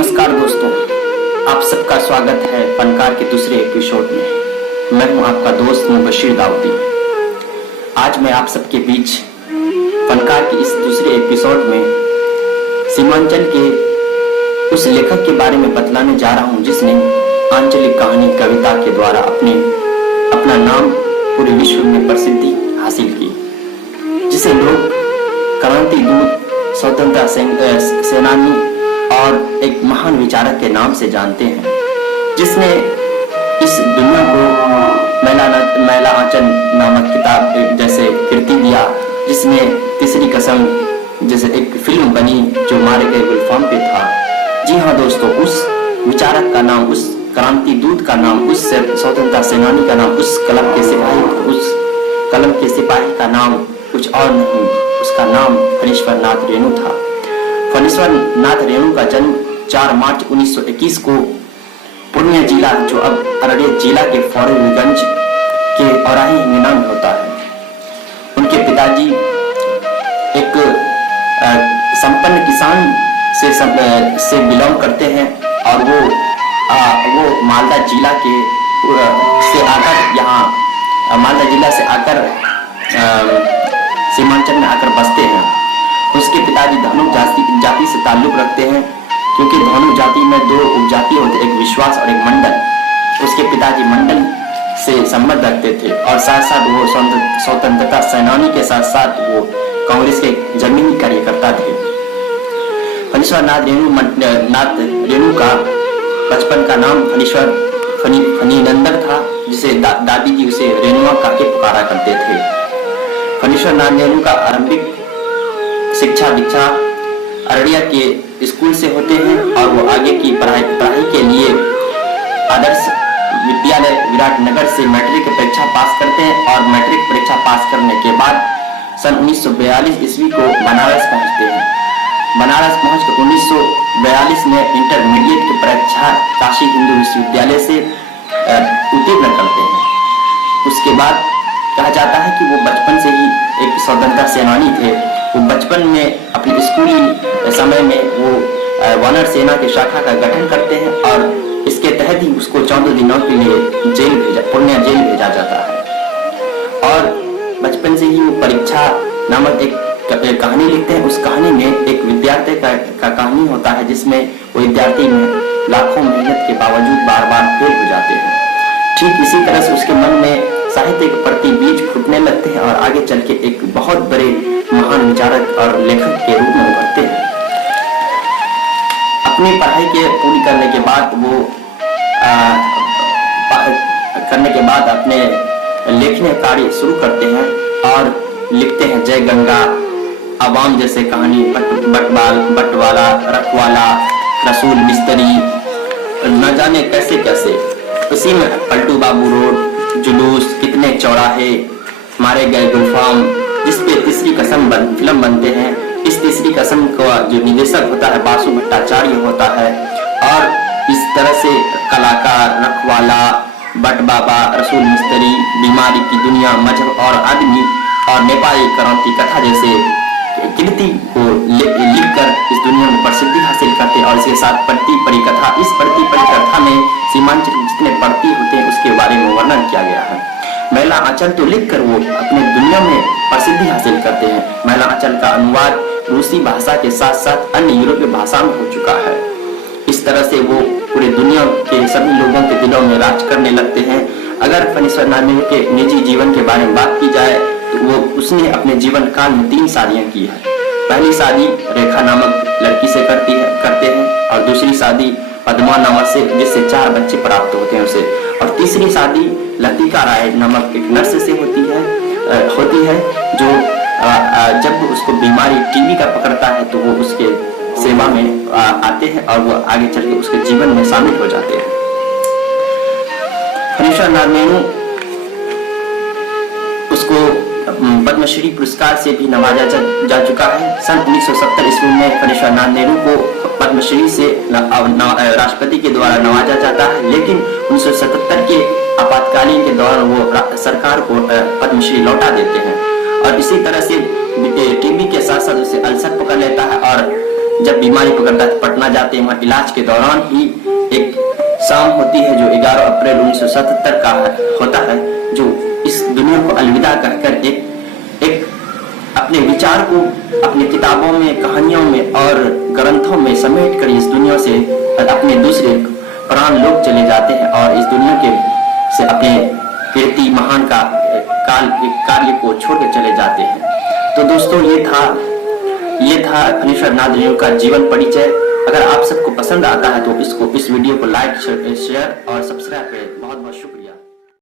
नमस्कार दोस्तों, आप सबका स्वागत है फनकार के दूसरे एपिसोड में। मैं हूं आपका दोस्त मुबशिर दाऊदी। आज मैं आप सबके बीच फनकार के इस दूसरे एपिसोड में सीमांचल के उस लेखक के बारे में बतलाने जा रहा हूं जिसने आंचलिक कहानी कविता के द्वारा अपना नाम पूरे विश्व में प्रसिद्धि हासिल की, जिसे लोग क्रांति दूत, स्वतंत्रता सेनानी और एक महान विचारक के नाम से जानते हैं, जिसने इस दुनिया को मैला आंचल नामक किताब जैसे कृति दिया, जिसने तीसरी कसम जैसे एक फिल्म बनी जो मारे गए गुलफाम पे था। जी हाँ दोस्तों, उस विचारक का नाम, उस क्रांति दूत का नाम, उस स्वतंत्रता सेनानी का नाम, उस कलम के सिपाही का नाम कुछ और नहीं, उसका नाम फणीश्वर नाथ रेणु था। फणीश्वर नाथ रेणु का जन्म 4 मार्च 1921 को पूर्णिया जिला, जो अब अररिया जिला के फौरगंज के औराही हिंगना में होता है। उनके पिताजी एक संपन्न किसान से बिलोंग करते हैं और वो मालदा जिला से आकर सीमांचल में आकर बसते हैं। उसके पिताजी धनु जाति से ताल्लुक रखते हैं, क्योंकि धनु जाति में 2 उपजाति होते, एक विश्वास और एक मंडल। उसके पिताजी मंडल से संबंध रखते थे और साथ साथ वो स्वतंत्रता सेनानी के साथ साथ वो कांग्रेस के जमीनी कार्यकर्ता थे। फणीश्वर नाथ रेणु का बचपन का नाम फणीनंदन था, जिसे दादी जी उसे रेणुआ काके पुकारा करते थे। फणीश्वर नाथ रेणु का आरंभिक शिक्षा दीक्षा अररिया के स्कूल से होते हैं और वो आगे की पढ़ाई के लिए आदर्श विद्यालय विराटनगर से मैट्रिक की परीक्षा पास करते हैं और मैट्रिक परीक्षा पास करने के बाद सन 1942 ईस्वी को बनारस पहुंचते हैं। बनारस पहुंचकर 1942 में इंटरमीडिएट की परीक्षा काशी हिंदू विश्वविद्यालय से उत्तीर्ण करते हैं। उसके बाद कहा जाता है कि वो बचपन से ही एक स्वतंत्रता सेनानी थे। वो बचपन में अपने स्कूली समय में वो वानर सेना के शाखा का गठन करते हैं और इसके तहत ही उसको 14 दिनों के लिए पूर्णिया जेल भेजा जाता है। और बचपन से ही वो परीक्षा नामक एक कहानी लिखते हैं। उस कहानी में एक विद्यार्थी का कहानी होता है, जिसमें वो विद्यार्थी में लाखों मेहनत के बावजूद बार बार फेल हो जाते हैं। ठीक इसी तरह से उसके मन में साहित्य के प्रति बीज फूटने लगते हैं और आगे चल के एक बहुत बड़े महान विचारक और लेखक के रूप में उभरते हैं। अपनी पढ़ाई के पूरी करने के बाद अपने लेखन कार्य शुरू करते हैं और लिखते हैं जय गंगा, आवाम जैसे कहानी, बटवाला, रखवाला, रसूल मिस्त्री, न जाने कैसे कैसे। उसी में पलटू बाबू रोड, जुलूस, कितने चौराहे, मारे गए गुलफाम, जिसपे तीसरी कसम फिल्म बनते हैं। इस तीसरी कसम का जो निदेशक होता है बासु भट्टाचार्य होता है। और इस तरह से कलाकार, रखवाला, बट बाबा, रसूल मिस्त्री, बीमारी की दुनिया, मजहब और आदमी और नेपाली क्रांति कथा जैसे कृति को लिखकर इस दुनिया में प्रसिद्धि हासिल करते और इसके साथ प्रति परिकथा, इस प्रति परिकथा में सीमांचल जितने प्रति होते हैं उसके बारे में वर्णन किया गया है। मैला आंचल तो लिखकर वो अपने दुनिया में प्रसिद्धि हासिल करते हैं। मैला आंचल का अनुवाद रूसी भाषा के साथ साथ अन्य यूरोपीय भाषा में हो चुका है। इस तरह से वो पूरे दुनिया के सभी लोगों के दिलों में राज करने लगते हैं। अगर फणीश्वर नाथ रेणु के निजी जीवन के बारे में बात की जाए तो उसने अपने जीवन काल में 3 शादियां की है। पहली शादी रेखा नामक लड़की से करते हैं और दूसरी शादी पद्मा नामक से, जिससे 4 बच्चे प्राप्त होते हैं उसे, और तीसरी शादी लतिका राय नामक एक नर्स से होती है जो जब उसको बीमारी टीबी का पकड़ता है तो वो उसके सेवा में आते हैं और वो आगे चल के उसके जीवन में शामिल हो जाते हैं। फणीश्वर नाथ रेणु उसको पद्मश्री पुरस्कार से भी नवाजा जा चुका है। सन 1970 ईस्वी में फणीश्वर नाथ रेणु को पद्मश्री से राष्ट्रपति के द्वारा नवाजा जाता है, लेकिन 1977 के आपातकालीन के दौरान वो सरकार को पद्मश्री लौटा देते हैं। और इसी तरह से टीबी के साथ साथ उसे अल्सर पकड़ लेता है और जब बीमारी पकड़ता है पटना जाते हैं। वहाँ इलाज के दौरान ही एक शाम होती है जो 11 अप्रैल 1977 का होता है, जो इस दुनिया को अलविदा कहकर एक अपने विचार को अपनी किताबों में, कहानियों में और ग्रंथों में समेट कर इस दुनिया से अपने दूसरे प्राण लोग चले जाते हैं और इस दुनिया के से अपने कीर्ति महान का कार्य को छोड़कर चले जाते हैं। तो दोस्तों ये था फणीश्वर नाथ रेणु का जीवन परिचय। अगर आप सबको पसंद आता है तो इस वीडियो को लाइक, शेयर और सब्सक्राइब करें। बहुत बहुत शुक्रिया।